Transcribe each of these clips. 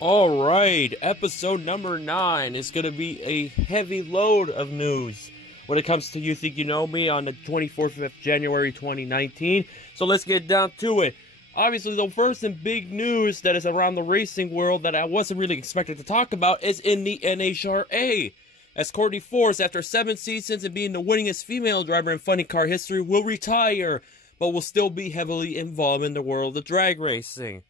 Alright, episode number 9 is going to be a heavy load of news when it comes to You Think You Know Me on the 24th of January 2019. So let's get down to it. Obviously, the first and big news that is around the racing world that I wasn't really expected to talk about is in the NHRA. As Courtney Force, after 7 seasons and being the winningest female driver in funny car history, will retire, but will still be heavily involved in the world of drag racing.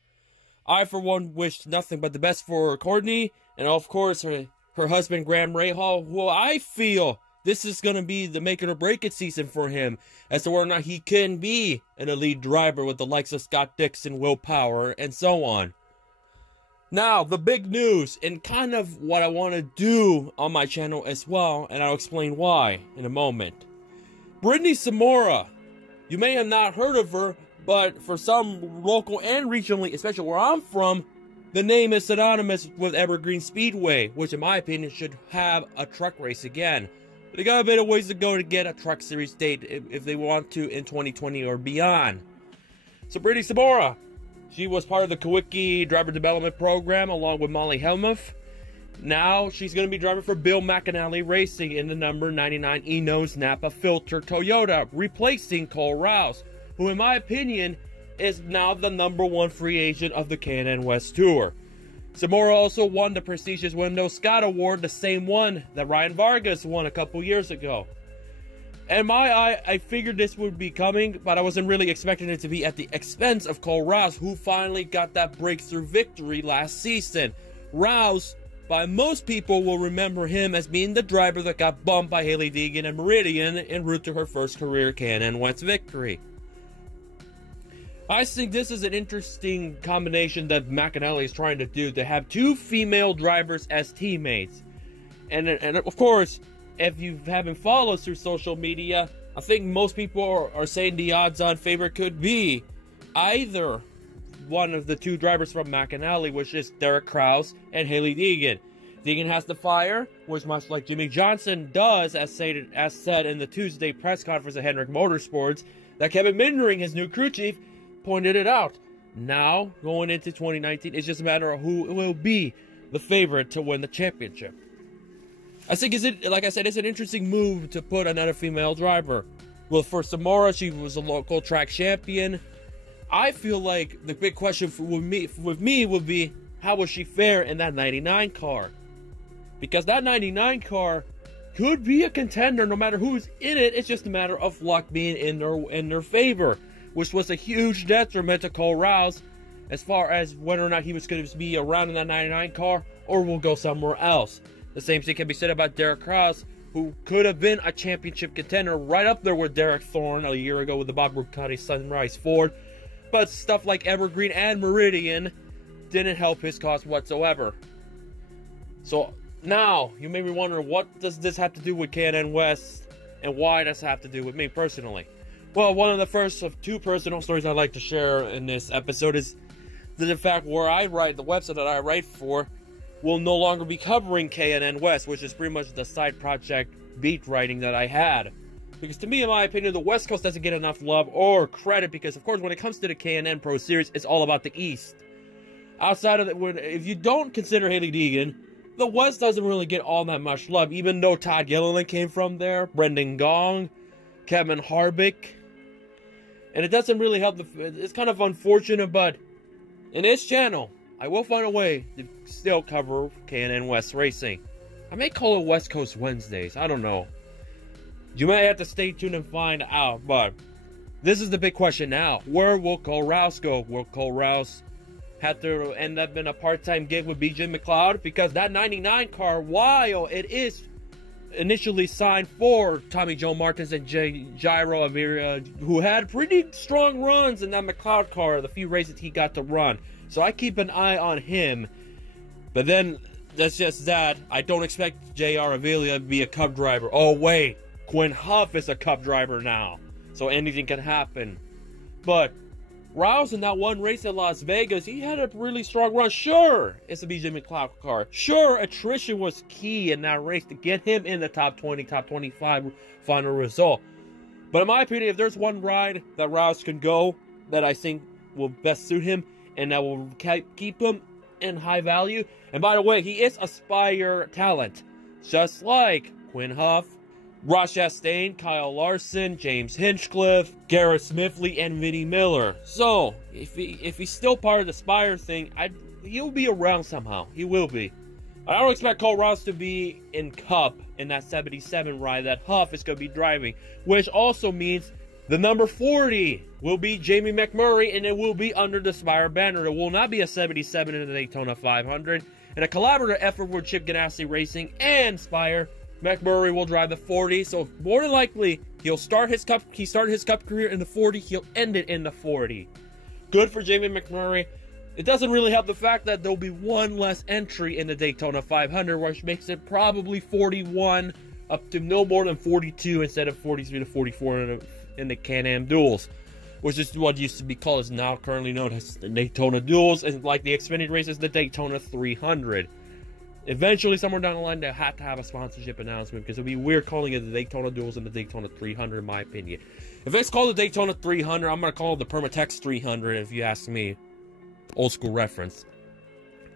I, for one, wish nothing but the best for Courtney, and of course her husband, Graham Rahal, who I feel this is going to be the make it or break it season for him, as to whether or not he can be an elite driver with the likes of Scott Dixon, Will Power, and so on. Now, the big news, and kind of what I want to do on my channel as well, and I'll explain why in a moment. Brittney Zamora. You may have not heard of her, but for some local and regionally, especially where I'm from, the name is synonymous with Evergreen Speedway, which in my opinion should have a truck race again. But they got a bit of ways to go to get a truck series date if they want to in 2020 or beyond. So Brittney Zamora, she was part of the Kawicki driver development program along with Molly Helmuth. Now she's going to be driving for Bill McAnally Racing in the number 99 Enos Napa Filter Toyota, replacing Cole Rouse, who in my opinion is now the #1 free agent of the K&N West Tour. Zamora also won the prestigious Wendell Scott Award, the same one that Ryan Vargas won a couple years ago. In my eye, I figured this would be coming, but I wasn't really expecting it to be at the expense of Cole Rouse, who finally got that breakthrough victory last season. Rouse, by most people, will remember him as being the driver that got bumped by Hailie Deegan and Meridian en route to her first career K&N West victory. I think this is an interesting combination that McAnally is trying to do, to have 2 female drivers as teammates. And of course, if you haven't followed us through social media, I think most people are saying the odds-on favorite could be either one of the 2 drivers from McAnally, which is Derek Kraus and Hailie Deegan. Deegan has the fire, which much like Jimmy Johnson does, as said in the Tuesday press conference at Hendrick Motorsports, that Kevin Mindering, his new crew chief, pointed it out. Now, going into 2019, it's just a matter of who will be the favorite to win the championship. I think, like I said, it's an interesting move to put another female driver. Well, for Zamora, she was a local track champion. I feel like the big question with me would be, how will she fare in that 99 car? Because that 99 car could be a contender no matter who's in it. It's just a matter of luck being in their favor, which was a huge detriment to Cole Rouse as far as whether or not he was going to be around in that 99 car or will go somewhere else. The same thing can be said about Derek Kraus, who could have been a championship contender right up there with Derek Thorne a year ago with the Bob County Sunrise Ford. But stuff like Evergreen and Meridian didn't help his cause whatsoever. So now, you may be wondering, what does this have to do with K&N West, and why does it have to do with me personally? Well, one of the first of 2 personal stories I'd like to share in this episode is the fact where I write, the website that I write for, will no longer be covering K&N West, which is pretty much the side project beat writing that I had. Because to me, in my opinion, the West Coast doesn't get enough love or credit, because of course when it comes to the K&N Pro Series, it's all about the East. Outside of that, if you don't consider Hailie Deegan, the West doesn't really get all that much love, even though Todd Gilliland came from there, Brendan Gong, Kevin Harvick. And it doesn't really help. It's kind of unfortunate, but in this channel, I will find a way to still cover K&N West racing. I may call it West Coast Wednesdays. I don't know. You may have to stay tuned and find out. But this is the big question now. Where will Cole Rouse go? Will Cole Rouse have to end up in a part-time gig with BJ McLeod? Because that 99 car, while it is initially signed for Tommy Joe Martins and Jairo Avira, who had pretty strong runs in that McLeod car, the few races he got to run. So I keep an eye on him. But then, that's just that. I don't expect JR Avila to be a Cup driver. Oh wait, Quinn Huff is a Cup driver now. So anything can happen. But Rouse in that one race in Las Vegas, he had a really strong run. Sure, it's a BJ McLeod car. Sure, attrition was key in that race to get him in the top 20, top 25 final result. But in my opinion, if there's one ride that Rouse can go that I think will best suit him and that will keep him and high value. And by the way, he is a Spire talent, just like Quinn Huff, Ross Chastain, Kyle Larson, James Hinchcliffe, Garrett Smithley, and Vinnie Miller. So, if he's still part of the Spire thing, he'll be around somehow. He will be. I don't expect Cole Ross to be in Cup in that 77 ride that Huff is going to be driving, which also means the number 40 will be Jamie McMurray, and it will be under the Spire banner. It will not be a 77 in the Daytona 500. And a collaborative effort with Chip Ganassi Racing and Spire, McMurray will drive the 40. So more than likely, he started his Cup career in the 40. He'll end it in the 40. Good for Jamie McMurray. It doesn't really help the fact that there'll be one less entry in the Daytona 500, which makes it probably 41 up to no more than 42 instead of 43 to 44 in the Can-Am duels, which is what used to be called, is now currently known as the Daytona duels, and like the Xfinity races, the Daytona 300. Eventually, somewhere down the line, they'll have to have a sponsorship announcement, because it'll be weird calling it the Daytona duels and the Daytona 300, in my opinion. If it's called the Daytona 300, I'm going to call it the Permatex 300, if you ask me. Old school reference.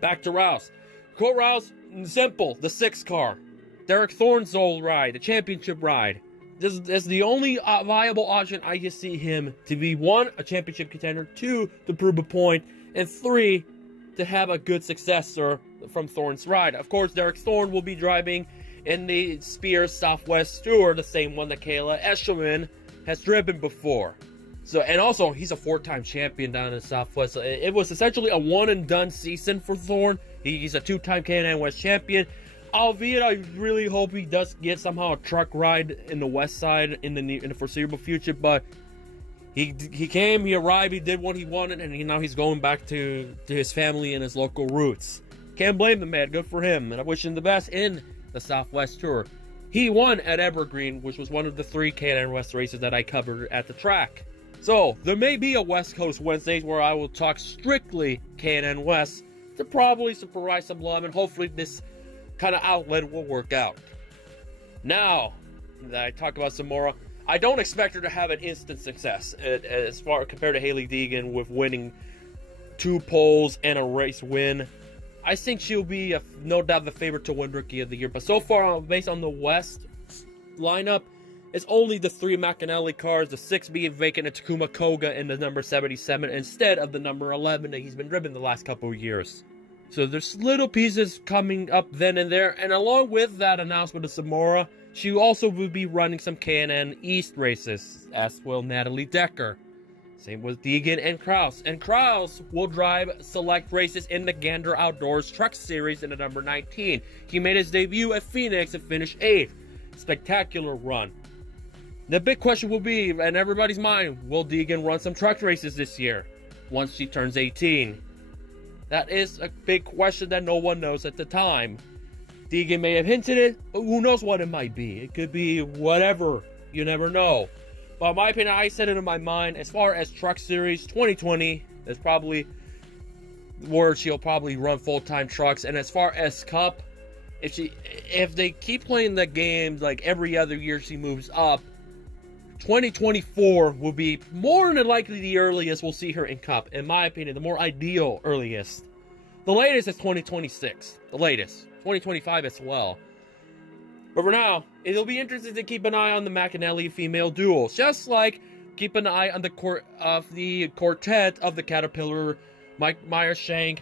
Back to Rouse. Court Rouse, simple, the 6 car. Derek Thorne's old ride, the championship ride. This is the only viable option I can see him to be, 1, a championship contender, 2, to prove a point, and 3, to have a good successor from Thorne's ride. Of course, Derek Thorne will be driving in the Spears Southwest Tour, the same one that Kayla Eshelman has driven before. So, and also, he's a 4-time champion down in the Southwest. So it was essentially a one-and-done season for Thorne. He's a 2-time K&N West champion. Albeit, I really hope he does get somehow a truck ride in the West Side in the foreseeable future. But he came, he arrived, he did what he wanted, and now he's going back to his family and his local roots. Can't blame the man. Good for him, and I wish him the best in the Southwest Tour. He won at Evergreen, which was one of the 3 K&N West races that I covered at the track. So, there may be a West Coast Wednesdays where I will talk strictly K&N West to probably provide some love, and hopefully this kind of outlet will work out. Now that I talk about Zamora, I don't expect her to have an instant success as far compared to Hailie Deegan with winning 2 poles and a race win. I think she'll be no doubt the favorite to win Rookie of the Year, but so far, based on the West lineup, it's only the 3 McAnally cars, the 6 being vacant, and Takuma Koga in the number 77 instead of the number 11 that he's been driven the last couple of years. So there's little pieces coming up then and there, and along with that announcement of Zamora, she also will be running some K&N East races, as will Natalie Decker. Same with Deegan and Kraus. And Kraus will drive select races in the Gander Outdoors Truck Series in the number 19. He made his debut at Phoenix and finished 8th. Spectacular run. The big question will be, in everybody's mind, will Deegan run some truck races this year once she turns 18? That is a big question that no one knows at the time. Deegan may have hinted it, but who knows what it might be. It could be whatever. You never know. But in my opinion, I said it in my mind, as far as Truck Series 2020 is probably where she'll probably run full-time trucks. And as far as Cup, if they keep playing the games like every other year she moves up, 2024 will be more than likely the earliest we'll see her in Cup. In my opinion, the more ideal earliest. The latest is 2026. The latest. 2025 as well. But for now, it'll be interesting to keep an eye on the McAnally female duels. Just like keep an eye on the quartet of the Caterpillar, Mike Meyershank,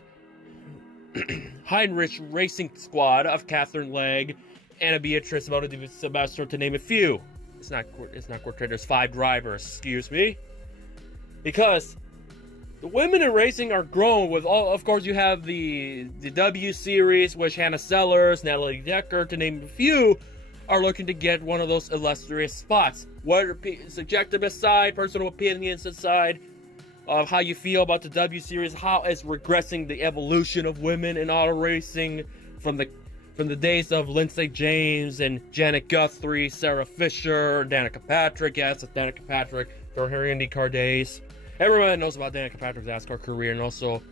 Heinrich Racing Squad of Catherine Legg, Anna Beatrice, Mona Di Sebastian, to name a few. It's not quartet, there's 5 drivers, excuse me. Because the women in racing are growing with all, of course you have the W Series, which Hannah Sellers, Natalie Decker, to name a few, are looking to get one of those illustrious spots. What subjective aside, personal opinions aside, of how you feel about the W Series, how it's regressing the evolution of women in auto racing from the days of Lindsay James and Janet Guthrie, Sarah Fisher, Danica Patrick. Yes, it's Danica Patrick during her IndyCar days. Everyone knows about Danica Patrick's NASCAR career, and also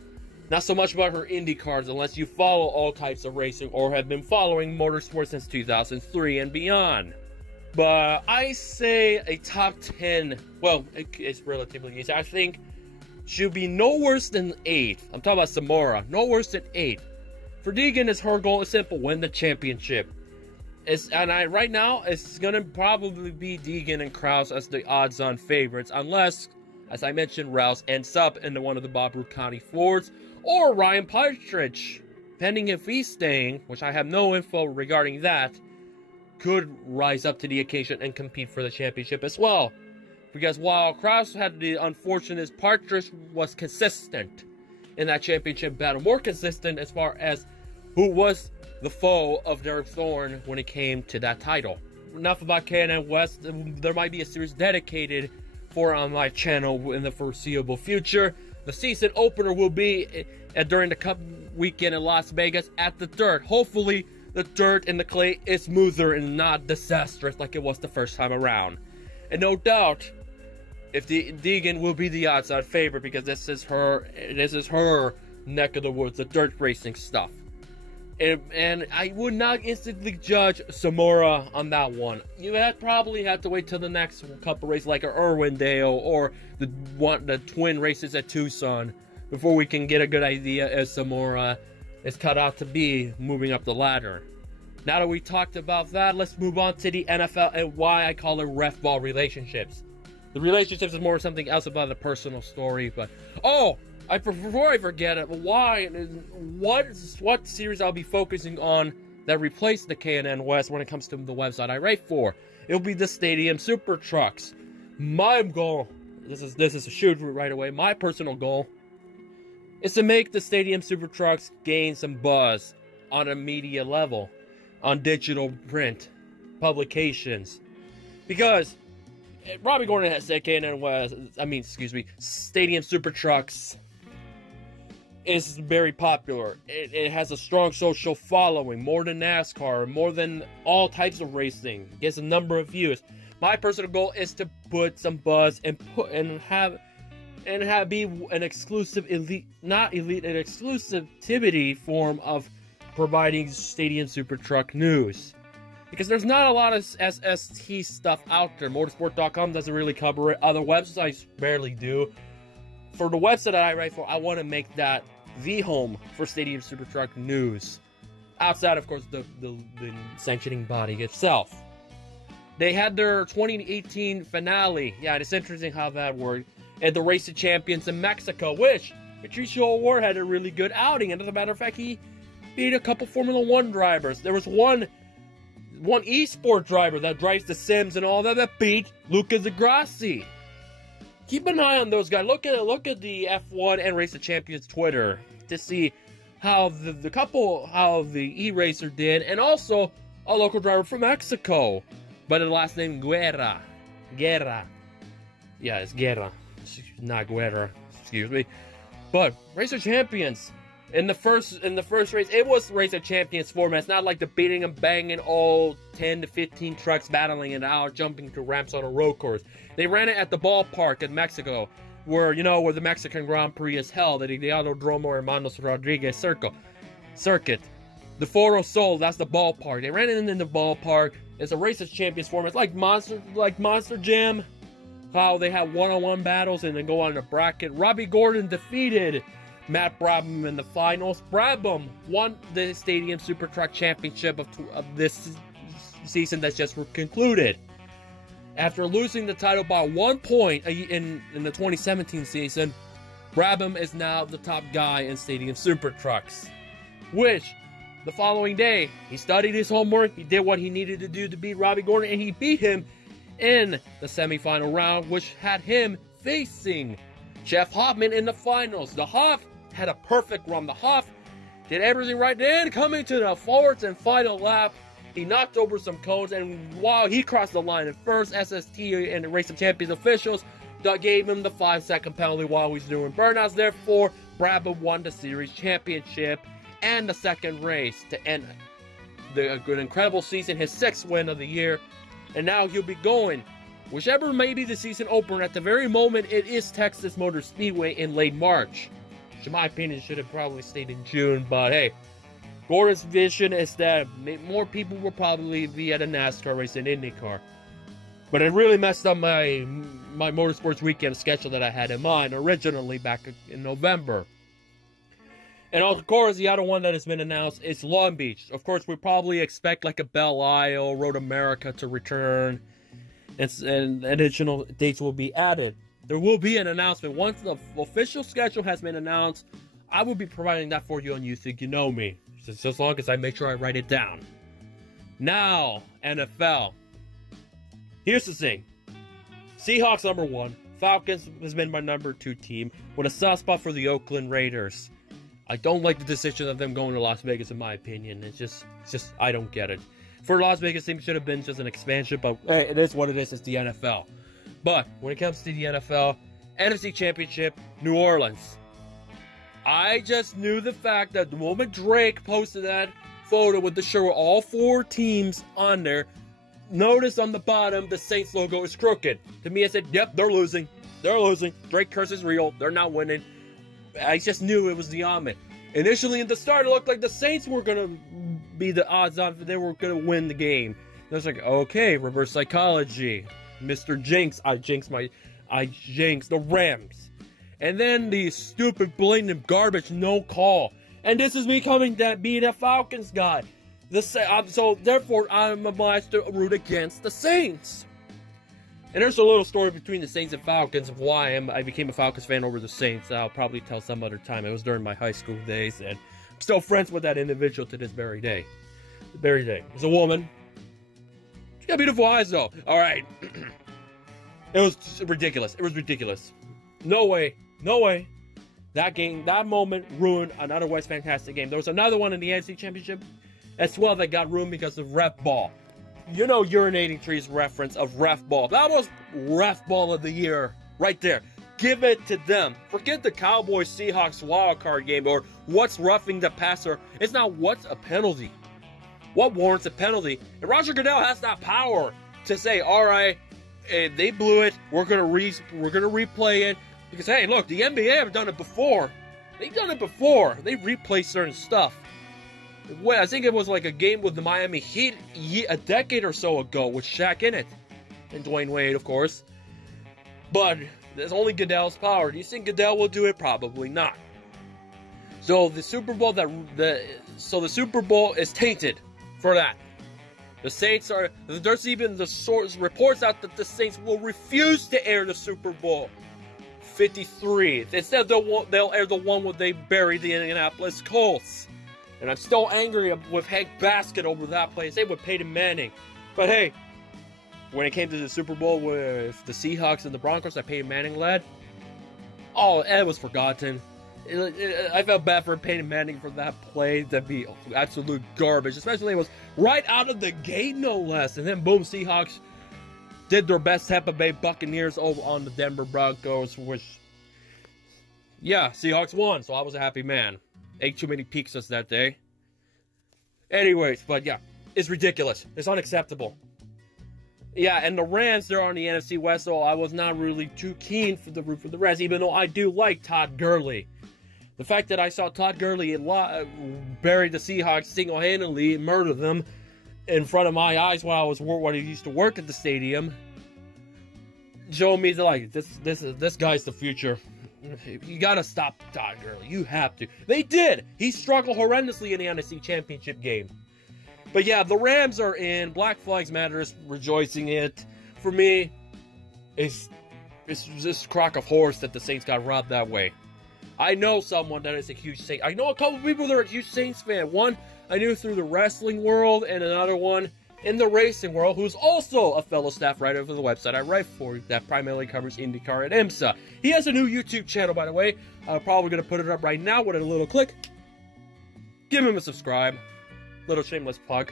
not so much about her IndyCars unless you follow all types of racing or have been following motorsports since 2003 and beyond. But I say a top 10, well, it's relatively easy. I think should be no worse than 8th. I'm talking about Zamora. No worse than 8th. For Deegan, her goal is simple: win the championship. Right now, it's going to probably be Deegan and Kraus as the odds-on favorites, unless, as I mentioned, Rouse ends up in one of the Bob County Fords, or Ryan Partridge, depending if he's staying, which I have no info regarding that, could rise up to the occasion and compete for the championship as well. Because while Kraus had the unfortunate, Partridge was consistent in that championship battle, more consistent as far as who was the foe of Derek Thorne when it came to that title. Enough about K&N West. There might be a series dedicated for on my channel in the foreseeable future. The season opener will be during the Cup weekend in Las Vegas at the dirt. Hopefully the dirt and the clay is smoother and not disastrous like it was the first time around. And no doubt, if Deegan will be the odds-on favorite, because this is her neck of the woods, the dirt racing stuff. And I would not instantly judge Zamora on that one. You probably have to wait till the next couple races, like Irwindale or the twin races at Tucson, before we can get a good idea as Zamora is cut out to be moving up the ladder. Now that we talked about that, let's move on to the NFL and why I call it ref ball relationships. The relationships is more something else about the personal story, but before I forget it, what series I'll be focusing on that replaced the K&N West when it comes to the website I write for. It'll be the Stadium Super Trucks. My goal, this is a shoot right away, my personal goal is to make the Stadium Super Trucks gain some buzz on a media level, on digital print, publications. Because Robbie Gordon has said Stadium Super Trucks is very popular. It has a strong social following, more than NASCAR, more than all types of racing. It gets a number of views. My personal goal is to put some buzz and be an exclusive an exclusivity form of providing Stadium Super Truck news. Because there's not a lot of SST stuff out there. Motorsport.com doesn't really cover it. Other websites barely do. For the website that I write for, I want to make that the home for Stadium Super Truck news. Outside, of course, the sanctioning body itself. They had their 2018 finale. Yeah, it's interesting how that worked. At the Race of Champions in Mexico, which Patricio O'Rourke had a really good outing. And as a matter of fact, he beat a couple Formula 1 drivers. There was one esport driver that drives the Sims and all that beat Luca Zagrassi. Keep an eye on those guys. Look at the F1 and Race of Champions Twitter to see how the E-Racer did, and also a local driver from Mexico, by the last name Guerra. Yeah, it's Guerra, not Guerra. Excuse me. But Race of Champions. In the first race, it was Race of Champions format. It's not like the beating and banging all 10 to 15 trucks battling it out, jumping to ramps on a road course. They ran it at the ballpark in Mexico, where the Mexican Grand Prix is held, at the Autodromo Hermanos Rodriguez circuit. The Foro Sol, that's the ballpark. They ran it in the ballpark. It's a Race of Champions format. It's like Monster Jam, how they have one-on-one battles and then go on a bracket. Robbie Gordon defeated Matt Brabham in the finals. Brabham won the Stadium Super Truck Championship of this season that's just concluded. After losing the title by 1 point in the 2017 season, Brabham is now the top guy in Stadium Super Trucks. Which, the following day, he studied his homework, he did what he needed to do to beat Robbie Gordon, and he beat him in the semifinal round, which had him facing Jeff Hoffman in the finals. The Hoff had a perfect run. The Hoff did everything right. Then coming to the fourth and final lap, he knocked over some cones, and while he crossed the line at first, SST and the Race of Champions officials gave him the 5-second penalty while he was doing burnouts. Therefore, Brabham won the series championship and the second race to end an incredible season, his 6th win of the year. And now he'll be going, whichever may be the season opener, at the very moment it is Texas Motor Speedway in late March. Which in my opinion should have probably stayed in June, but hey, Gordon's vision is that more people will probably be at a NASCAR race than IndyCar. But it really messed up my motorsports weekend schedule that I had in mind originally back in November. And of course, the other one that has been announced is Long Beach. Of course, we probably expect like a Belle Isle, Road America to return, and additional dates will be added. There will be an announcement. Once the official schedule has been announced, I will be providing that for you on You Think You Know Me. Just as long as I make sure I write it down. Now, NFL. Here's the thing. Seahawks number 1. Falcons has been my number 2 team, with a soft spot for the Oakland Raiders. I don't like the decision of them going to Las Vegas, in my opinion. It's just I don't get it. For Las Vegas, it should have been just an expansion, but hey, it is what it is. It's the NFL. But when it comes to the NFL, NFC Championship, New Orleans. I just knew the fact that the moment Drake posted that photo with the shirt with all 4 teams on there, notice on the bottom the Saints logo is crooked. To me, I said, yep, they're losing. They're losing. Drake curse is real. They're not winning. I just knew it was the omen. Initially, in the start, it looked like the Saints were going to be the odds-on. They were going to win the game. I was like, okay, reverse psychology. Mr. Jinx. I jinx the Rams. And then the stupid, blatant garbage no call. And this is me coming to be the Falcons guy. So, therefore, I'm obliged to root against the Saints. And there's a little story between the Saints and Falcons of why I became a Falcons fan over the Saints. I'll probably tell some other time. It was during my high school days, and I'm still friends with that individual to this very day. It's a woman. She got beautiful eyes, though. All right. It was ridiculous. It was ridiculous. No way. That moment ruined an otherwise fantastic game. There was another one in the NFC Championship as well that got ruined because of ref ball. You know, Urinating Tree's reference of ref ball. That was ref ball of the year right there. Give it to them. Forget the Cowboys-Seahawks wildcard game or what's roughing the passer. It's not what's a penalty. What warrants a penalty? And Roger Goodell has that power to say, all right, they blew it. We're gonna replay it. Because, hey, look, the NBA have done it before. They've done it before. They replay certain stuff. I think it was like a game with the Miami Heat a decade or so ago with Shaq in it. And Dwayne Wade, of course. But there's only Goodell's power. Do you think Goodell will do it? Probably not. So the Super Bowl the Super Bowl is tainted for that. The Saints are. There's even reports out that the Saints will refuse to air the Super Bowl 53. Instead, they'll air the one where they buried the Indianapolis Colts. And I'm still angry with Hank Basket over that play. Same with Peyton Manning. But hey, when it came to the Super Bowl with the Seahawks and the Broncos that Peyton Manning led, oh, it was forgotten. I felt bad for Peyton Manning for that play. That'd be absolute garbage. Especially it was right out of the gate, no less. And then boom, Seahawks did their best. Tampa Bay Buccaneers over on the Denver Broncos, which, yeah, Seahawks won. So I was a happy man. Ate too many pizzas that day. Anyways, but yeah, it's ridiculous. It's unacceptable. Yeah, and the Rams, they're on the NFC West, so I was not really too keen for the Rams, even though I do like Todd Gurley. The fact that I saw Todd Gurley bury the Seahawks single-handedly, murder them in front of my eyes while I used to work at the stadium, showed me that, like, this guy's the future. You gotta stop Todd Gurley. You have to. They did. He struggled horrendously in the NFC Championship game. But yeah, the Rams are in. Black Flags Matters, rejoicing it. For me, it's this crock of horse that the Saints got robbed that way. I know someone that is a huge Saints. I know a couple people that are a huge Saints fan. One I knew through the wrestling world, and another one in the racing world, who's also a fellow staff writer for the website I write for that primarily covers IndyCar and IMSA. He has a new YouTube channel, by the way. I'm probably going to put it up right now with a little click. Give him a subscribe. Little shameless plug.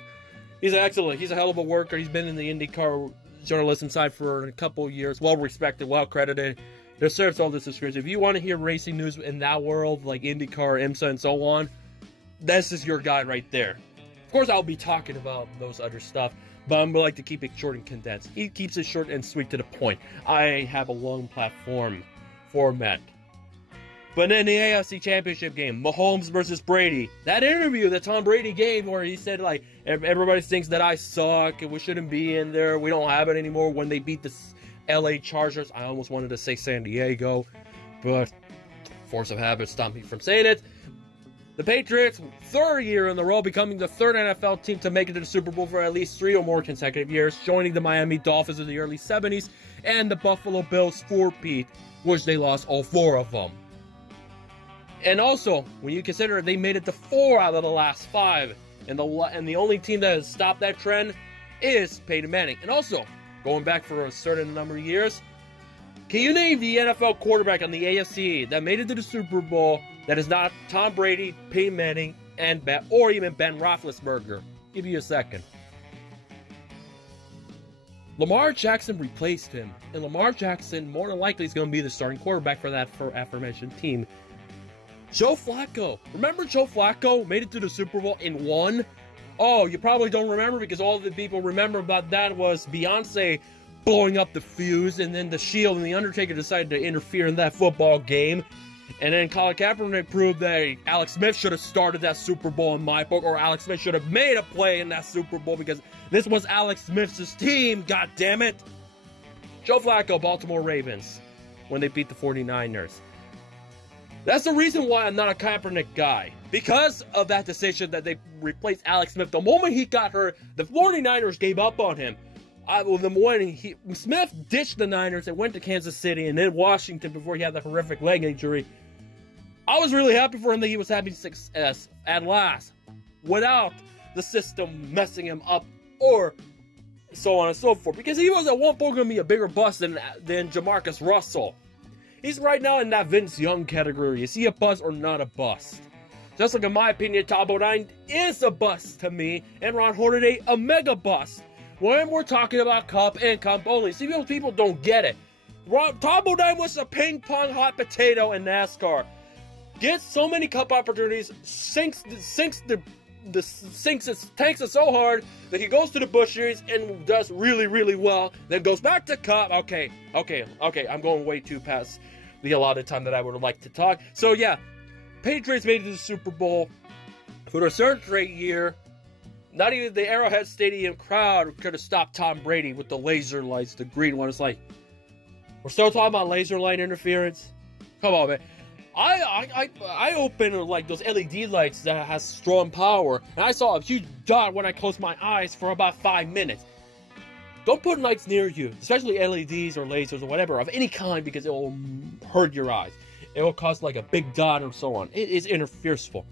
He's excellent. He's a hell of a worker. He's been in the IndyCar journalism side for a couple of years. Well respected, well credited. Deserves all the subscription. If you want to hear racing news in that world, like IndyCar, IMSA, and so on, this is your guy right there. Of course, I'll be talking about those other stuff, but I'm going to like to keep it short and condensed. He keeps it short and sweet to the point. I have a long platform format. But then the AFC Championship game, Mahomes versus Brady. That interview that Tom Brady gave where he said, like, everybody thinks that I suck and we shouldn't be in there. We don't have it anymore when they beat the LA Chargers. I almost wanted to say San Diego, but force of habit stopped me from saying it. The Patriots, third year in a row, becoming the third NFL team to make it to the Super Bowl for at least 3 or more consecutive years, joining the Miami Dolphins in the early 70s and the Buffalo Bills four-peat, which they lost all 4 of them. And also, when you consider they made it to 4 out of the last 5, and the only team that has stopped that trend is Peyton Manning. And also, going back for a certain number of years, can you name the NFL quarterback on the AFC that made it to the Super Bowl that is not Tom Brady, Peyton Manning, or even Ben Roethlisberger? Give you a second. Lamar Jackson replaced him, and Lamar Jackson more than likely is going to be the starting quarterback for that aforementioned team. Joe Flacco. Remember Joe Flacco made it to the Super Bowl and won? Oh, you probably don't remember because all the people remember about that was Beyonce blowing up the fuse, and then the Shield and the Undertaker decided to interfere in that football game. And then Colin Kaepernick proved that Alex Smith should have started that Super Bowl in my book, or Alex Smith should have made a play in that Super Bowl because this was Alex Smith's team, god damn it. Joe Flacco, Baltimore Ravens, when they beat the 49ers. That's the reason why I'm not a Kaepernick guy. Because of that decision that they replaced Alex Smith. The moment he got hurt, the 49ers gave up on him. Smith ditched the Niners and went to Kansas City and then Washington before he had the horrific leg injury. I was really happy for him that he was having success at last, without the system messing him up or so on and so forth. Because he was at one point going to be a bigger bust than Jamarcus Russell. He's right now in that Vince Young category. Is he a bust or not a bust? Just like in my opinion, Tom Bodine is a bust to me, and Ron Hornaday a mega bust. When we're talking about Cup and Cup only. See, most people don't get it. Tom Bodine was a ping-pong hot potato in NASCAR. Gets so many Cup opportunities, tanks it so hard that he goes to the Busch Series and does really, really well. Then goes back to Cup. Okay. I'm going way too past the allotted time that I would like to talk. So yeah, Patriots made it to the Super Bowl for the third straight year. Not even the Arrowhead Stadium crowd could have stopped Tom Brady with the laser lights, the green one. It's like, we're still talking about laser light interference? Come on, man. I opened like those LED lights that has strong power, and I saw a huge dot when I closed my eyes for about 5 minutes. Don't put lights near you, especially LEDs or lasers or whatever of any kind, because it will hurt your eyes. It will cause like a big dot or so on. It is interference-ful.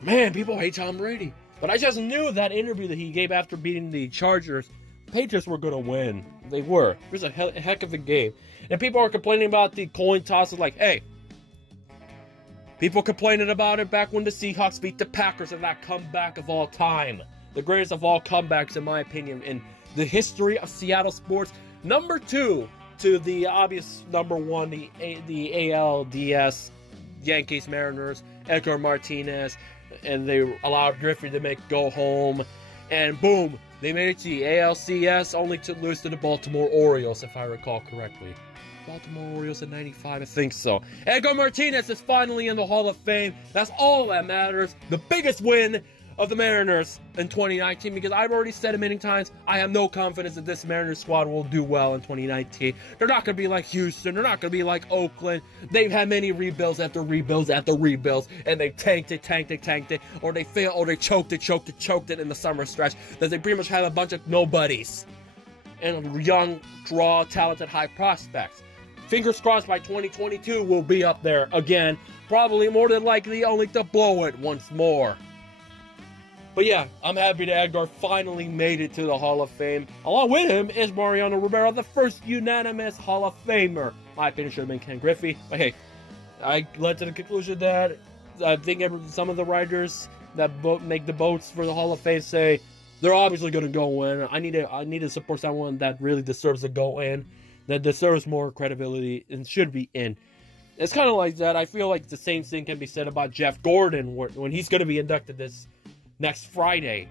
Man, people hate Tom Brady. But I just knew that interview that he gave after beating the Chargers, Patriots were going to win. They were. It was a heck of a game. And people are complaining about the coin toss. It's like, hey, people complaining about it back when the Seahawks beat the Packers and that comeback of all time. The greatest of all comebacks, in my opinion, in the history of Seattle sports. Number 2 to the obvious number 1, the ALDS, Yankees, Mariners, Edgar Martinez. And they allowed Griffey to go home, and boom, they made it to the ALCS, only to lose to the Baltimore Orioles, if I recall correctly. Baltimore Orioles in '95, I think so. Edgar Martinez is finally in the Hall of Fame. That's all that matters. The biggest win of the Mariners in 2019, because I've already said it many times, I have no confidence that this Mariners squad will do well in 2019. They're not going to be like Houston. They're not going to be like Oakland. They've had many rebuilds after rebuilds after rebuilds, and they tanked it, or they failed, or they choked it in the summer stretch, that they pretty much have a bunch of nobodies and young, raw, talented, high prospects. Fingers crossed by 2022 we'll be up there again, probably more than likely only to blow it once more. But yeah, I'm happy that Edgar finally made it to the Hall of Fame. Along with him is Mariano Rivera, the first unanimous Hall of Famer. My opinion should have been Ken Griffey. But hey, I led to the conclusion that I think some of the writers that make the votes for the Hall of Fame say they're obviously going to go in. I need to support someone that really deserves to go in, that deserves more credibility and should be in. It's kind of like that. I feel like the same thing can be said about Jeff Gordon when he's going to be inducted this next Friday.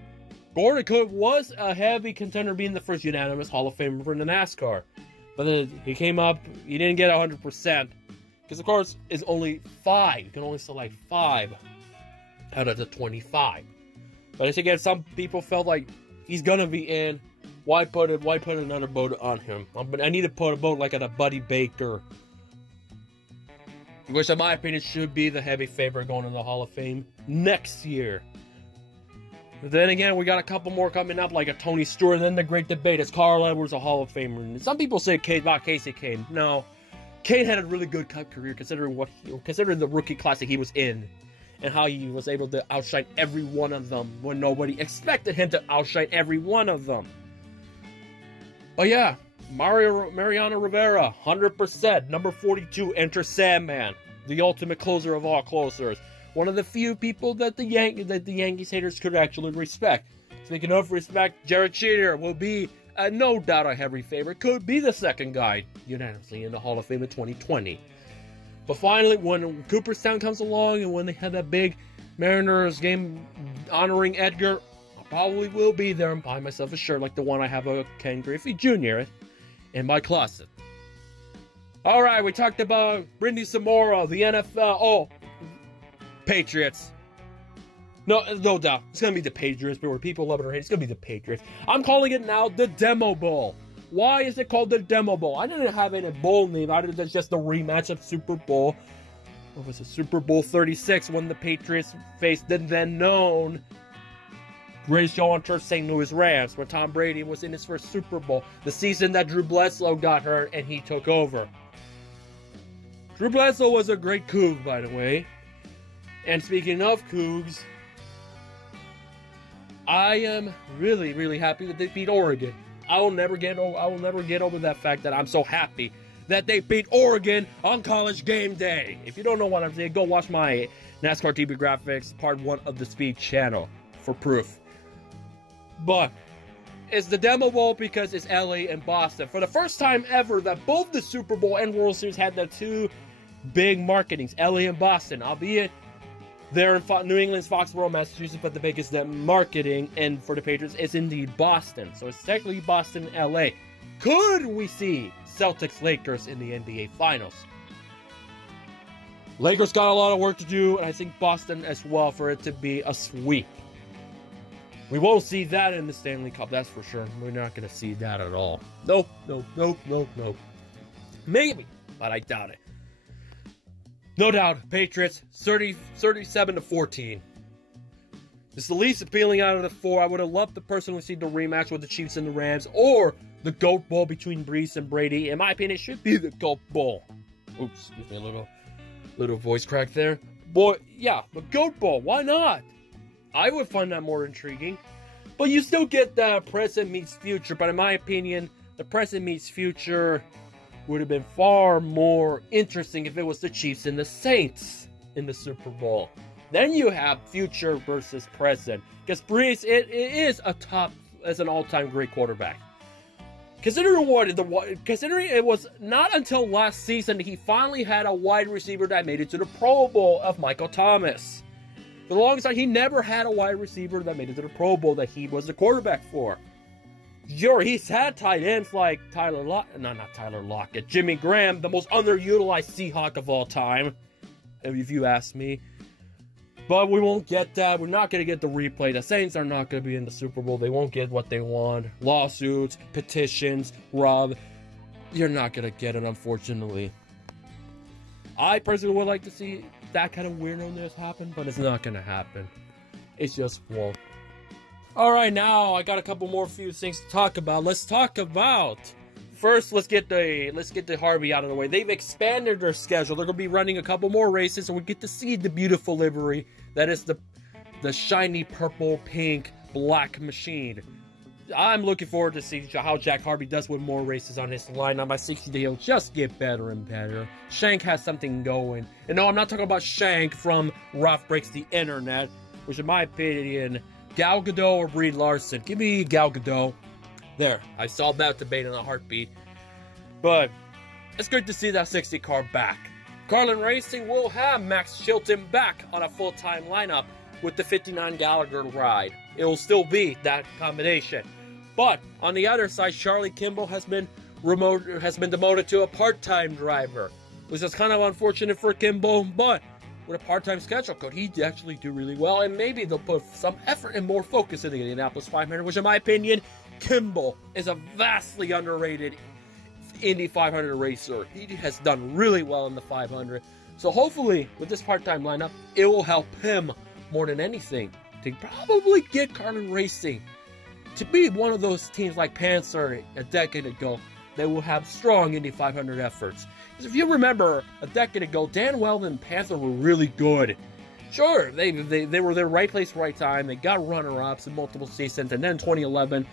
Gordon was a heavy contender, being the first unanimous Hall of Famer for the NASCAR. But then he came up, he didn't get 100%. Because, of course, it's only 5. You can only select 5 out of the 25. But as again, some people felt like he's gonna be in. Why put another vote on him? I need to put a vote like at a Buddy Baker, which in my opinion should be the heavy favorite going into the Hall of Fame next year. But then again, we got a couple more coming up, like a Tony Stewart, and then the great debate: is Carl Edwards a Hall of Famer? And some people say about Casey Kane. No, Kane had a really good career considering the rookie classic he was in, and how he was able to outshine every one of them when nobody expected him to outshine every one of them. But yeah, Mariano Rivera, 100%. Number 42, Enter Sandman, the ultimate closer of all closers. One of the few people that the Yankees haters could actually respect. Speaking of respect, Jared Jeter will be, no doubt, a heavy favorite. Could be the second guy unanimously in the Hall of Fame in 2020. But finally, when Cooperstown comes along and when they have that big Mariners game honoring Edgar, I probably will be there and buy myself a shirt like the one I have of Ken Griffey Jr. in my closet. Alright, we talked about Brittney Zamora, the NFL. Oh, Patriots. No doubt. It's going to be the Patriots, but where people love it or hate, it's going to be the Patriots. I'm calling it now the Demo Bowl. Why is it called the Demo Bowl? I didn't have any bowl name. I did just the rematch of Super Bowl. It was a Super Bowl 36 when the Patriots faced the then known greatest show on turf St. Louis Rams, when Tom Brady was in his first Super Bowl. The season that Drew Bledsoe got hurt and he took over. Drew Bledsoe was a great Coug, by the way. And speaking of Cougs, I am really, really happy that they beat Oregon. I will never get over that fact that I'm so happy that they beat Oregon on College Game Day. If you don't know what I'm saying, go watch my NASCAR TV Graphics Part 1 of the Speed channel for proof. But it's the Demo Bowl because it's LA and Boston. For the first time ever that both the Super Bowl and World Series had the two big marketings, LA and Boston, albeit they're in New England's Foxborough, Massachusetts, but the biggest marketing, and for the Patriots, is indeed Boston. So it's technically Boston, LA. Could we see Celtics-Lakers in the NBA Finals? Lakers got a lot of work to do, and I think Boston as well, for it to be a sweep. We won't see that in the Stanley Cup, that's for sure. We're not going to see that at all. Nope. Maybe, but I doubt it. No doubt, Patriots, 37-14. It's the least appealing out of the four. I would have loved to personally see the rematch with the Chiefs and the Rams, or the GOAT Bowl between Brees and Brady. In my opinion, it should be the GOAT Bowl. Oops, excuse me, a little voice crack there. Boy, yeah, the GOAT Bowl, why not? I would find that more intriguing. But you still get the present meets future, but in my opinion, the present meets future would have been far more interesting if it was the Chiefs and the Saints in the Super Bowl. Then you have future versus present. Because Brees, it is a top, as an all-time great quarterback. Considering it was not until last season that he finally had a wide receiver that made it to the Pro Bowl of Michael Thomas. For the longest time, he never had a wide receiver that made it to the Pro Bowl that he was the quarterback for. Sure, he's had tight ends like Jimmy Graham, the most underutilized Seahawk of all time, if you ask me. But we won't get that. We're not going to get the replay. The Saints are not going to be in the Super Bowl. They won't get what they want. Lawsuits, petitions, Rob. You're not going to get it, unfortunately. I personally would like to see that kind of weirdness happen, but it's not going to happen. It just won't. Alright, now I got a couple more few things to talk about. Let's talk about... First, let's get the Harvey out of the way. They've expanded their schedule. They're going to be running a couple more races, and we get to see the beautiful livery that is the shiny purple, pink, black machine. I'm looking forward to see how Jack Harvey does with more races on his lineup. I think he'll just get better and better. Shank has something going. And no, I'm not talking about Shank from Ralph Breaks the Internet, which in my opinion... Gal Gadot or Brie Larson. Give me Gal Gadot. There. I solved that debate in a heartbeat. But it's good to see that 60 car back. Carlin Racing will have Max Chilton back on a full-time lineup with the 59 Gallagher ride. It will still be that combination. But on the other side, Charlie Kimball has been demoted to a part-time driver. which is kind of unfortunate for Kimbo, but with a part-time schedule, could he actually do really well? And maybe they'll put some effort and more focus in the Indianapolis 500, which in my opinion, Kimbo is a vastly underrated Indy 500 racer. He has done really well in the 500. So hopefully, with this part-time lineup, it will help him more than anything to probably get Carlin Racing to be one of those teams like Panther a decade ago that will have strong Indy 500 efforts. Because if you remember, a decade ago, Dan Weldon and Panther were really good. Sure, they were the right place, right time. They got runner-ups in multiple seasons, and then 2011,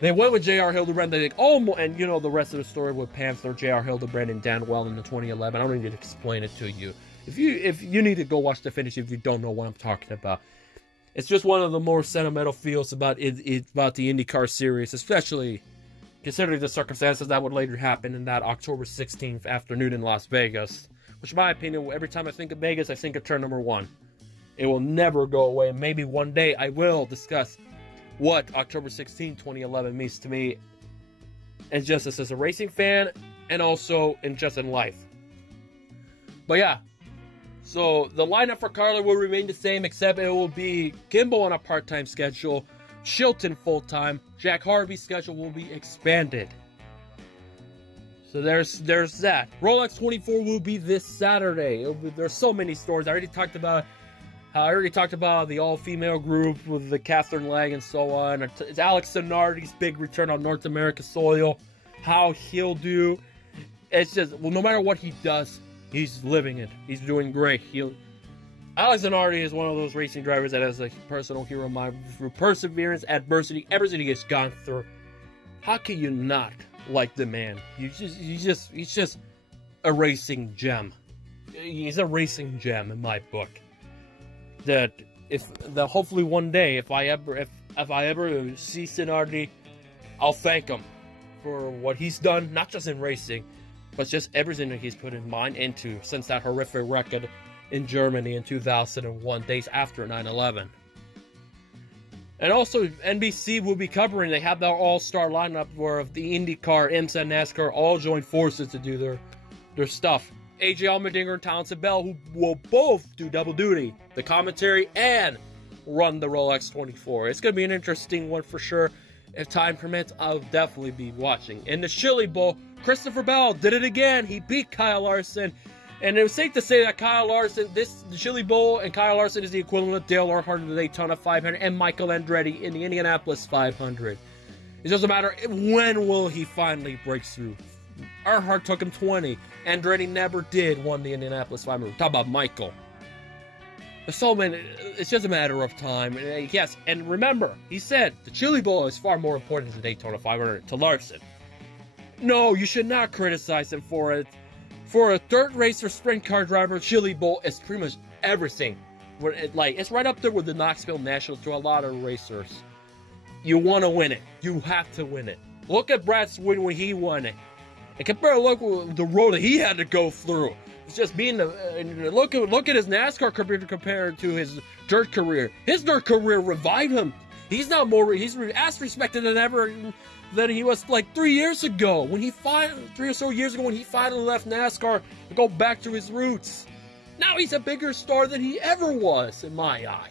they went with J.R. Hildebrand. They and you know the rest of the story with Panther, J.R. Hildebrand, and Dan Weldon in 2011. I don't need to explain it to you. If you need to go watch the finish if you don't know what I'm talking about. It's just one of the more sentimental feels about the IndyCar series, especially considering the circumstances that would later happen in that October 16th afternoon in Las Vegas. Which, in my opinion, every time I think of Vegas, I think of turn number 1. It will never go away. And maybe one day I will discuss what October 16, 2011 means to me, and just as a racing fan, and also just in life. But yeah, so the lineup for Carlin will remain the same, except it will be Kimbo on a part-time schedule, Chilton full-time, Jack Harvey's schedule will be expanded. So there's that. Rolex 24 will be this Saturday. There's so many stories. I already talked about the all-female group with the Catherine Legg and so on. It's Alex Zanardi's big return on North America soil. How he'll do. It's just, well, no matter what he does, he's living it. He's doing great. Alex Zanardi is one of those racing drivers that has a personal hero of mine. Through perseverance, adversity, everything he has gone through. How can you not like the man? He's just a racing gem. He's a racing gem in my book. That hopefully one day, if I ever see Zanardi, I'll thank him for what he's done, not just in racing, but just everything that he's put his mind into since that horrific record in Germany in 2001, days after 9/11. And also, NBC will be covering, they have their all-star lineup where the IndyCar, IMSA, and NASCAR all join forces to do their stuff. AJ Allmendinger and Townsend Bell, who will both do double duty, the commentary and run the Rolex 24. It's going to be an interesting one for sure. If time permits, I'll definitely be watching. In the Chili Bowl, Christopher Bell did it again. He beat Kyle Larson. And it was safe to say that Kyle Larson, the Chili Bowl, and Kyle Larson is the equivalent of Dale Earnhardt in the Daytona 500 and Michael Andretti in the Indianapolis 500. It doesn't matter when will he finally break through. Earnhardt took him 20. Andretti never did won the Indianapolis 500. Talk about Michael. There's so many. It's just a matter of time. Yes, and remember, he said the Chili Bowl is far more important than the Daytona 500 to Larson. No, you should not criticize him for it. For a dirt racer, sprint car driver, Chili Bowl is pretty much everything. It's right up there with the Knoxville Nationals to a lot of racers. You want to win it. You have to win it. Look at Brad's win when he won it. And compare the road that he had to go through. It's just being look at his NASCAR career compared to his dirt career. His dirt career revived him. He's as respected than ever than he was like 3 years ago when he 3 or so years ago when he finally left NASCAR to go back to his roots. Now he's a bigger star than he ever was in my eye.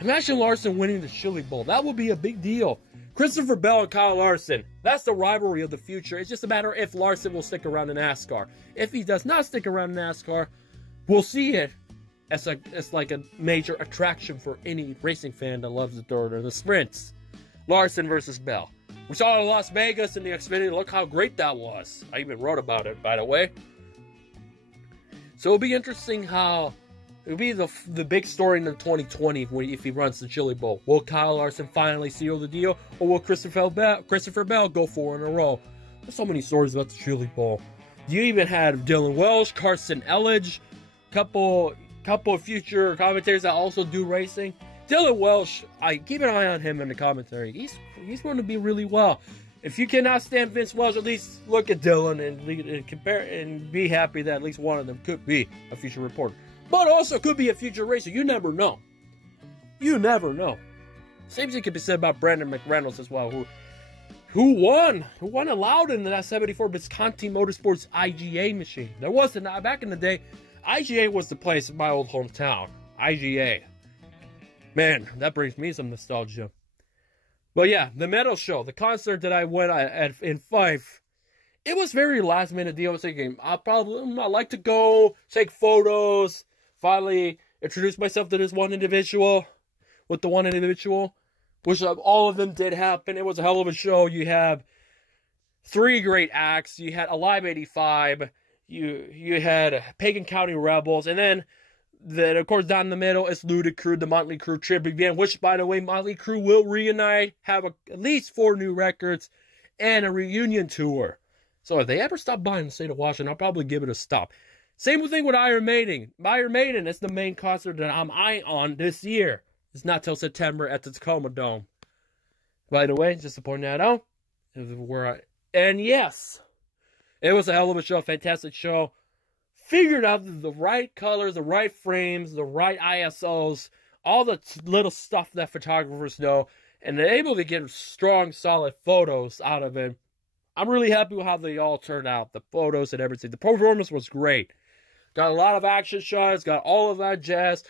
Imagine Larson winning the Chili Bowl. That would be a big deal. Christopher Bell and Kyle Larson, that's the rivalry of the future. It's just a matter if Larson will stick around in NASCAR. If he does not stick around in NASCAR, we'll see it as like a major attraction for any racing fan that loves the dirt or the sprints. Larson versus Bell. We saw it in Las Vegas in the Xfinity. Look how great that was. I even wrote about it, by the way. So it'll be interesting how it'll be the big story in the 2020 if he runs the Chili Bowl. Will Kyle Larson finally seal the deal, or will Christopher Bell go 4 in a row? There's so many stories about the Chili Bowl. You even had Dylan Welsh, Carson Elledge, couple of future commentators that also do racing. Dylan Welsh, I keep an eye on him in the commentary. He's going to be really well. If you cannot stand Vince Welsh, at least look at Dylan and compare and be happy that at least one of them could be a future reporter. But also could be a future racer. You never know. You never know. Same thing could be said about Brandon McReynolds as well, who Who won? Who won allowed in that 74 Visconti Motorsports IGA machine? There wasn't. Back in the day, IGA was the place in my old hometown. IGA. Man, that brings me some nostalgia. But yeah, the metal show, the concert that I went at in Fife, it was very last minute deal. I was thinking, I'd like to go take photos, finally introduce myself to this one individual, which all of them did happen. It was a hell of a show. You have 3 great acts. You had a LIII 85. You had Pagan County Rebels. And then, of course, down in the middle is LIII Crew, the Motley Crue tribute band, which, by the way, Motley Crue will reunite, have at least 4 new records, and a reunion tour. So if they ever stop by in the state of Washington, I'll probably give it a stop. Same thing with Iron Maiden. Iron Maiden is the main concert that I'm eyeing on this year. It's not till September at the Tacoma Dome. By the way, just to point that out, and yes, it was a hell of a show, fantastic show. Figured out the right colors, the right frames, the right ISOs, all the little stuff that photographers know, and they're able to get strong, solid photos out of it. I'm really happy with how they all turned out, the photos and everything. The performance was great. Got a lot of action shots, got all of that jazz.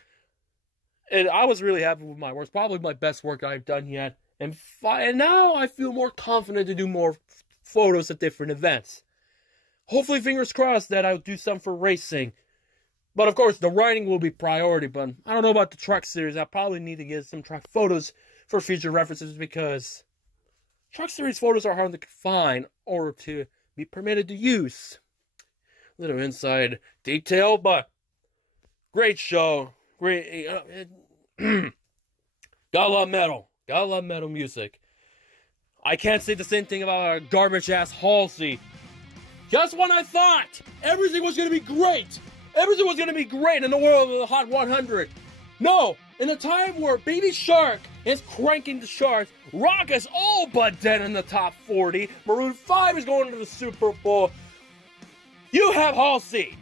And I was really happy with my work. It's probably my best work I've done yet. And now I feel more confident to do more photos at different events. Hopefully, fingers crossed that I'll do some for racing. But of course, the riding will be priority. But I don't know about the truck series. I probably need to get some truck photos for future references because truck series photos are hard to find or to be permitted to use. A little inside detail, but great show. Great. Gotta love metal. Gotta love metal music. I can't say the same thing about a garbage-ass Halsey. Just when I thought everything was gonna be great. Everything was gonna be great in the world of the Hot 100. No, in a time where Baby Shark is cranking the charts, rock is all but dead in the top 40, Maroon 5 is going to the Super Bowl, you have Halsey.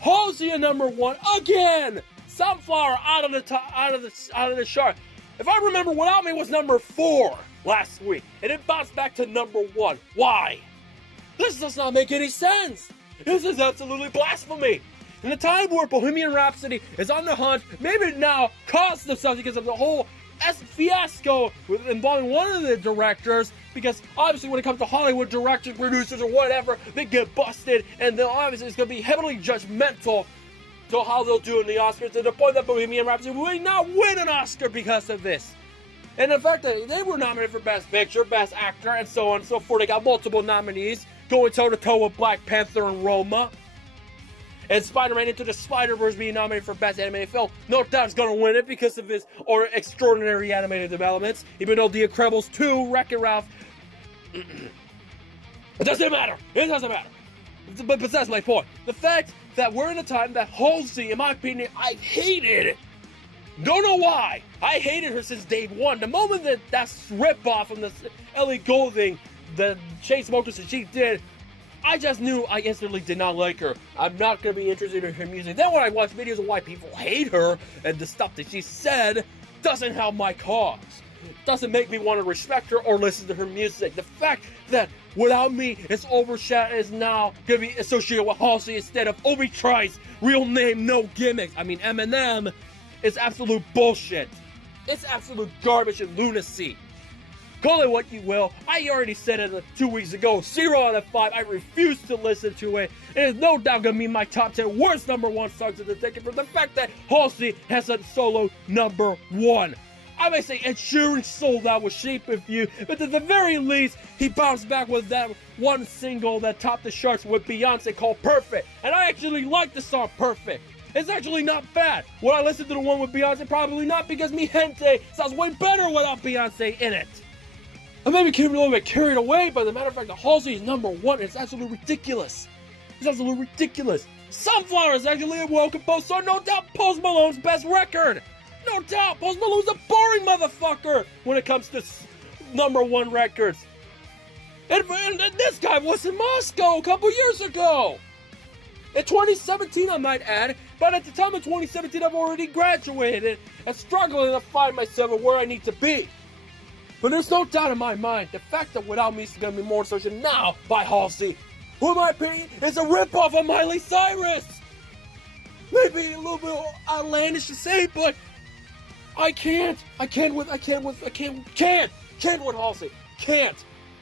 Halsey at number 1 again. Sunflower out of the chart. If I remember, Without Me was number 4 last week, and it bounced back to number 1. Why? This does not make any sense. This is absolutely blasphemy. In a time where Bohemian Rhapsody is on the hunt, maybe now cost them something because of the whole fiasco involving one of the directors, because obviously when it comes to Hollywood directors, producers, or whatever, they get busted, and then obviously it's going to be heavily judgmental to how they'll do in the Oscars, to the point that Bohemian Rhapsody will not win an Oscar because of this. And the fact that they were nominated for Best Picture, Best Actor, and so on and so forth. They got multiple nominees, going toe-to-toe with Black Panther and Roma. And Spider-Man Into the Spider-Verse being nominated for Best Animated Film. No doubt he's going to win it because of his extraordinary animated developments. Even though The Incredibles 2, Wreck-It Ralph... It doesn't matter. It doesn't matter. But that's my point. The fact that we're in a time that Halsey, in my opinion, I've hated. Don't know why. I hated her since day one. The moment that rip-off from the Ellie Goulding, the Chainsmokers that she did, I just knew I instantly did not like her. I'm not going to be interested in her music. Then when I watch videos of why people hate her and the stuff that she said, doesn't help my cause. Doesn't make me want to respect her or listen to her music. The fact that Without Me is overshadowed is now going to be associated with Halsey instead of Obi Trice, real name, no gimmicks. I mean, Eminem is absolute bullshit. It's absolute garbage and lunacy. Call it what you will. I already said it 2 weeks ago. 0 out of 5. I refuse to listen to it. It is no doubt going to be my top 10 worst #1 songs of the decade for the fact that Halsey has a solo #1. I may say Ed Sheeran sold out with Shape of You, but at the very least, he bounced back with that one single that topped the charts with Beyonce called Perfect. And I actually like the song Perfect. It's actually not bad. Would I listen to the one with Beyonce? Probably not, because Mi Gente sounds way better without Beyonce in it. I may be a little bit carried away, but the matter of fact, that Halsey is #1. It's absolutely ridiculous. It's absolutely ridiculous. Sunflower is actually a well-composed song. No doubt Post Malone's best record. No doubt, Post Malone's a boring motherfucker when it comes to #1 records. And this guy was in Moscow a couple years ago. In 2017, I might add, but at the time of 2017, I've already graduated and struggling to find myself and where I need to be. But there's no doubt in my mind, the fact that without me, it's going to be more associated now by Halsey, who in my opinion is a ripoff of Miley Cyrus. Maybe a little bit outlandish to say, but I can't with Halsey.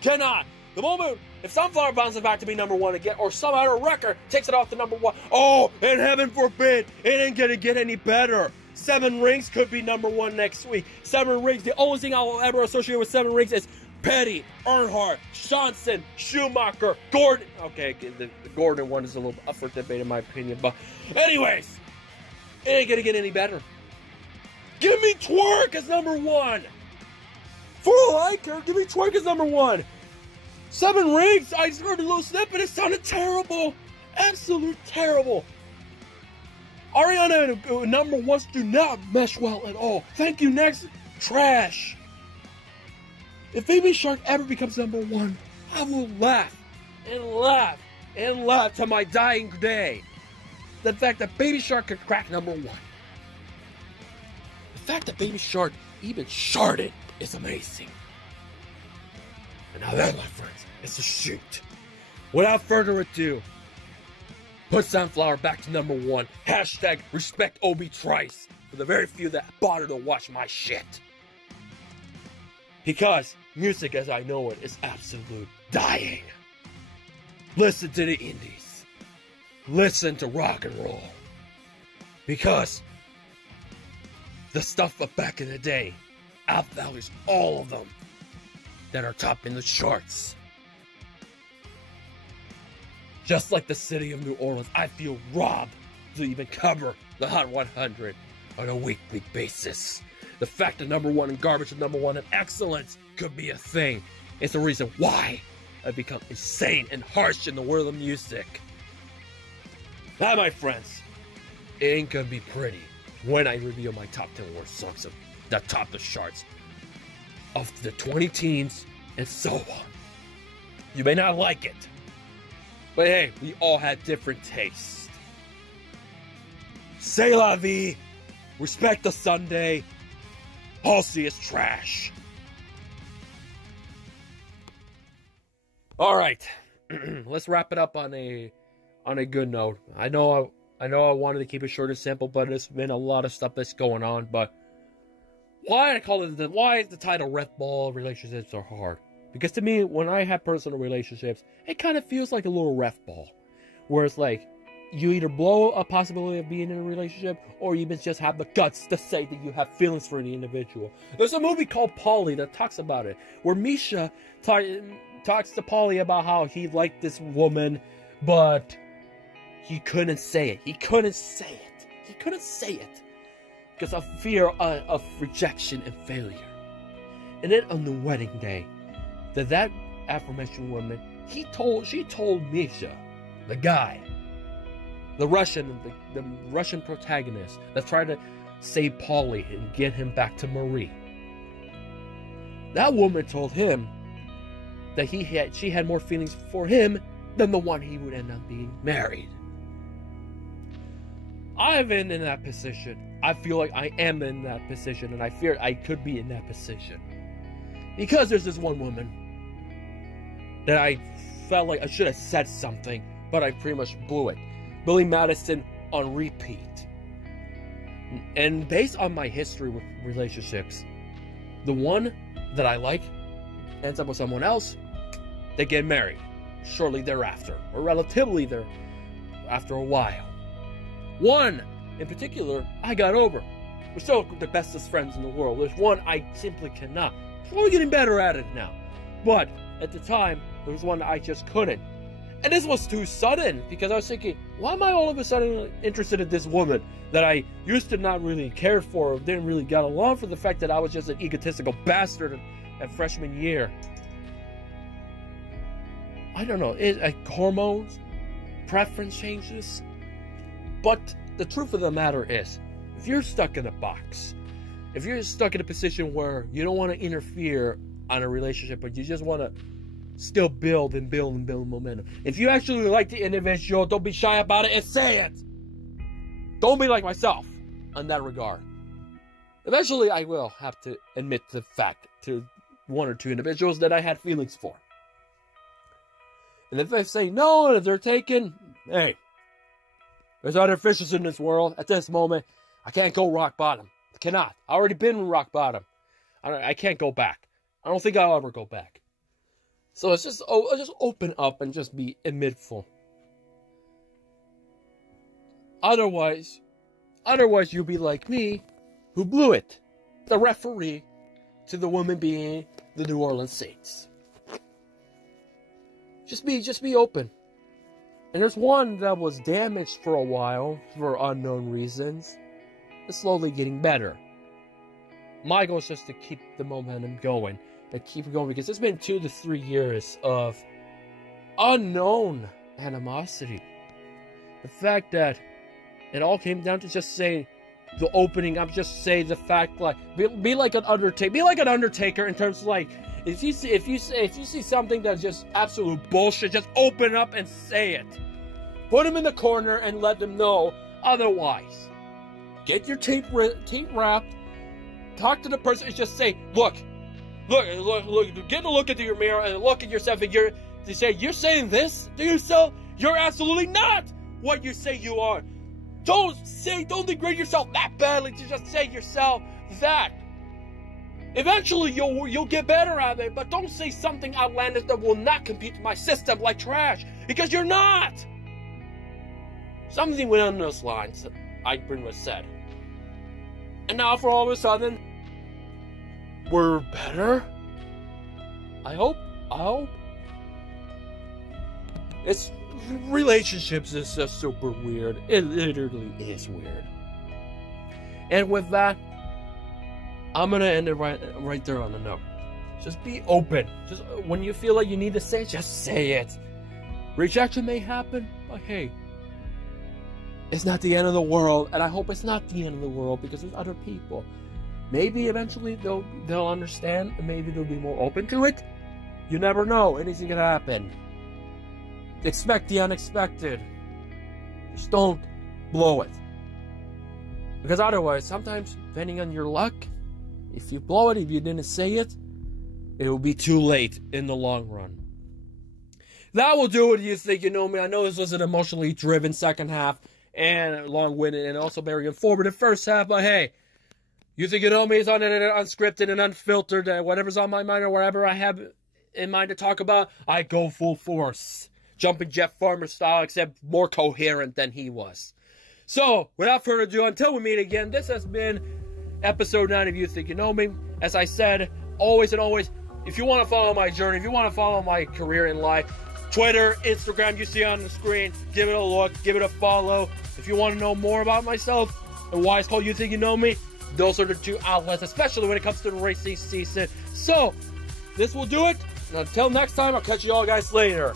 Cannot. The moment, if Sunflower bounces back to be #1 again, or some other record takes it off to #1, oh, and heaven forbid, it ain't gonna get any better. 7 Rings could be #1 next week. 7 Rings, the only thing I will ever associate with 7 Rings is Petty, Earnhardt, Johnson, Schumacher, Gordon. Okay, the Gordon one is a little up for debate in my opinion, but anyways, it ain't gonna get any better. Give me Twerk as #1. For all I care, give me Twerk as #1. 7 Rings, I just heard a little snippet, it sounded terrible. Absolute terrible. Ariana and #1s do not mesh well at all. Thank you, next. Trash. If Baby Shark ever becomes #1, I will laugh and laugh and laugh to my dying day. The fact that Baby Shark could crack #1. The fact that Baby Shark even sharded is amazing. And now that, my friends, is a shoot. Without further ado, put Sunflower back to #1. Hashtag respect Obi Trice for the very few that bother to watch my shit. Because music as I know it is absolute dying. Listen to the indies. Listen to rock and roll. Because the stuff of back in the day outvalues all of them that are topping the charts. Just like the city of New Orleans, I feel robbed to even cover the Hot 100 on a weekly basis. The fact that #1 in garbage and #1 in excellence could be a thing is the reason why I've become insane and harsh in the world of music. Now, my friends, it ain't gonna be pretty when I reveal my top 10 worst songs that top the charts of the 20 teens and so on. You may not like it, but hey, we all had different tastes. C'est la vie. Respect the Sunday. Halsey is trash. All right, let's wrap it up on a good note. I know I wanted to keep it short and simple, but there's been a lot of stuff that's going on. But why is the title "Ref Ball"? Relationships are hard. Because to me, when I have personal relationships, it kind of feels like a little ref ball, where it's like you either blow a possibility of being in a relationship, or you just have the guts to say that you have feelings for the individual. There's a movie called Polly that talks about it, where Misha talks to Polly about how he liked this woman, but he couldn't say it. He couldn't say it because of fear of rejection and failure. And then on the wedding day, that aforementioned woman, she told Misha, the guy, the Russian protagonist that tried to save Polly and get him back to Marie. That woman told him that she had more feelings for him than the one he would end up being married. I've been in that position. I feel like I am in that position, and I fear I could be in that position. Because there's this one woman that I felt like I should have said something, but I pretty much blew it. Billy Madison on repeat. And based on my history with relationships, the one that I like ends up with someone else, they get married shortly thereafter, or relatively there after a while. One in particular, I got over. We're still the bestest friends in the world. There's one I simply cannot. I'm only getting better at it now. But at the time, there was one I just couldn't. And this was too sudden, because I was thinking, why am I all of a sudden interested in this woman that I used to not really care for, or didn't really get along for the fact that I was just an egotistical bastard at freshman year? I don't know, hormones, preference changes. But the truth of the matter is, if you're stuck in a box, if you're stuck in a position where you don't want to interfere on a relationship, but you just want to still build momentum. If you actually like the individual, don't be shy about it and say it. Don't be like myself in that regard. Eventually, I will have to admit the fact to one or two individuals that I had feelings for. And if they say no, and if they're taken, hey, there's other fishes in this world. At this moment, I can't go rock bottom. I cannot. I already been rock bottom. I can't go back. I don't think I'll ever go back. So it's just open up and just be admitful. Otherwise you'll be like me, who blew it. The referee to the woman being the New Orleans Saints. Just be open. And there's one that was damaged for a while for unknown reasons. It's slowly getting better. My goal is just to keep the momentum going. And keep it going, because it's been 2 to 3 years of unknown animosity. The fact that it all came down to just saying the opening up, just say the fact, like, be like an Undertaker in terms of, like, if you see something that's just absolute bullshit, just open up and say it. Put them in the corner and let them know. Otherwise, get your tape wrapped, talk to the person, and just say, look, get a look into your mirror and look at yourself, and you're saying this to yourself. You're absolutely not what you say you are. Don't degrade yourself that badly to just say yourself that. Eventually you'll get better at it, but don't say something outlandish that will not compete with my system like trash, because you're not. Something went on those lines, I pretty much said. And now for all of a sudden, we're better? I hope. It's relationships is just super weird. It literally is weird. And with that, I'm gonna end it right there on the note. Just be open. Just when you feel like you need to say it, just say it. Rejection may happen, but hey, it's not the end of the world, and I hope it's not the end of the world, because there's other people. Maybe eventually they'll understand, and maybe they'll be more open to it. You never know. Anything can happen. Expect the unexpected. Just don't blow it. Because otherwise, sometimes, depending on your luck, if you blow it, if you didn't say it, it will be too late in the long run. That will do it. You think you know me. I know this was an emotionally driven second half, and long-winded, and also very informative first half, but hey, you think you know me is unscripted and unfiltered, whatever's on my mind or whatever I have in mind to talk about, I go full force. Jumping Jeff Farmer style, except more coherent than he was. So, without further ado, until we meet again, this has been episode 9 of You Think You Know Me. As I said, always and always, if you want to follow my journey, if you want to follow my career in life, Twitter, Instagram, you see on the screen, give it a look, give it a follow. If you want to know more about myself and why it's called You Think You Know Me, those are the 2 outlets, especially when it comes to the racing season. So, this will do it. And until next time, I'll catch you all guys later.